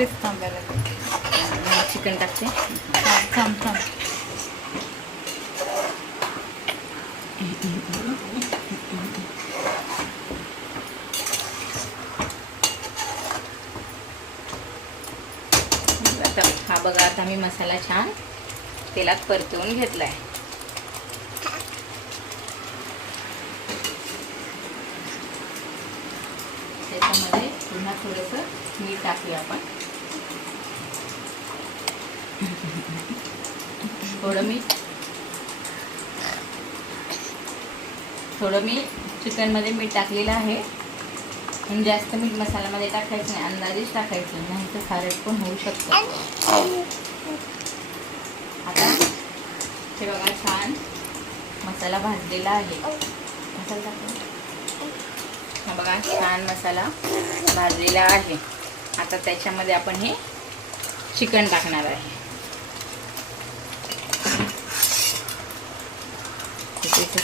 तेच थांबायला. चिकन टाकते. थांब थांब थांब. आता हा बघा आता मी मसाला छान तेलात परतवून घेतलाय. त्याच्यामध्ये पुन्हा थोडंसं मीठ टाकूया आपण. थोडं मीठ. थोडं मी चिकनमध्ये मीठ टाकलेलं आहे. आणि जास्त मीठ मसाल्यामध्ये टाकायचं नाही. अंदाजेच टाकायचं नाही. तर खारट पण होऊ शकतं. आता हे बघा छान. मसाला भाजलेला आहे. मसाला टाकला हा बघा छान मसाला भाजलेला आहे. आता त्याच्यामध्ये आपण हे चिकन टाकणार आहे.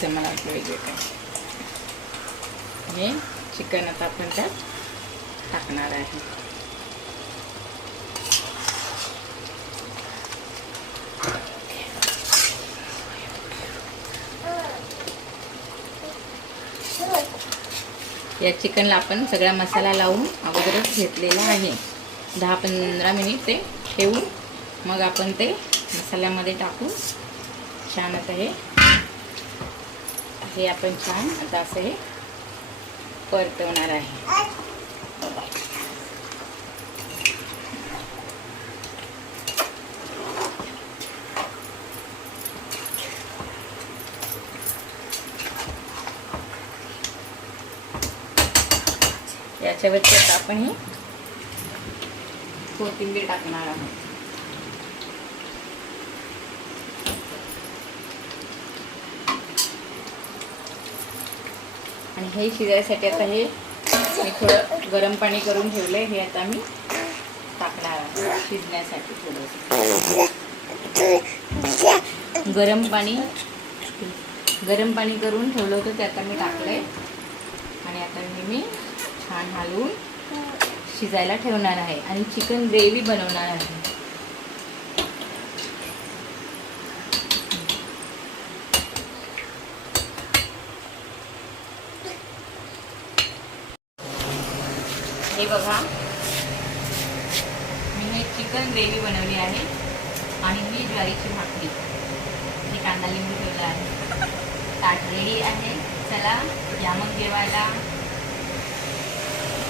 मला वाटलं काय. हे चिकन आता आपण त्यात टाकणार आहे. या चिकनला आपण सगळा मसाला लावून अगोदरच घेतलेला आहे. दहा पंधरा मिनिट ते ठेवून मग आपण ते मसाल्यामध्ये टाकू छान आता हे हे आपण छान आता असं हे परतवणार आहे. याच्यावरती आता आपण ही कोथिंबीर टाकणार आहोत. आणि हे शिजायसाठी आता हे मी थोडं गरम पाणी करून ठेवलंय हे आता मी टाकणार आहे शिजण्यासाठी थोडंसं. गरम पाणी गरम पाणी करून ठेवलं होतं ते आता मी टाकलंय. घालून शिजायला ठेवणार आहे आणि चिकन ग्रेव्ही बनवणार आहे. हे बघा. मी हे चिकन ग्रेव्ही बनवली आहे आणि ही ज्वारीची भाकरी. मी कांदा लिंबू ठेवला आहे. ताट रेडी आहे. चला या मग जेवायला.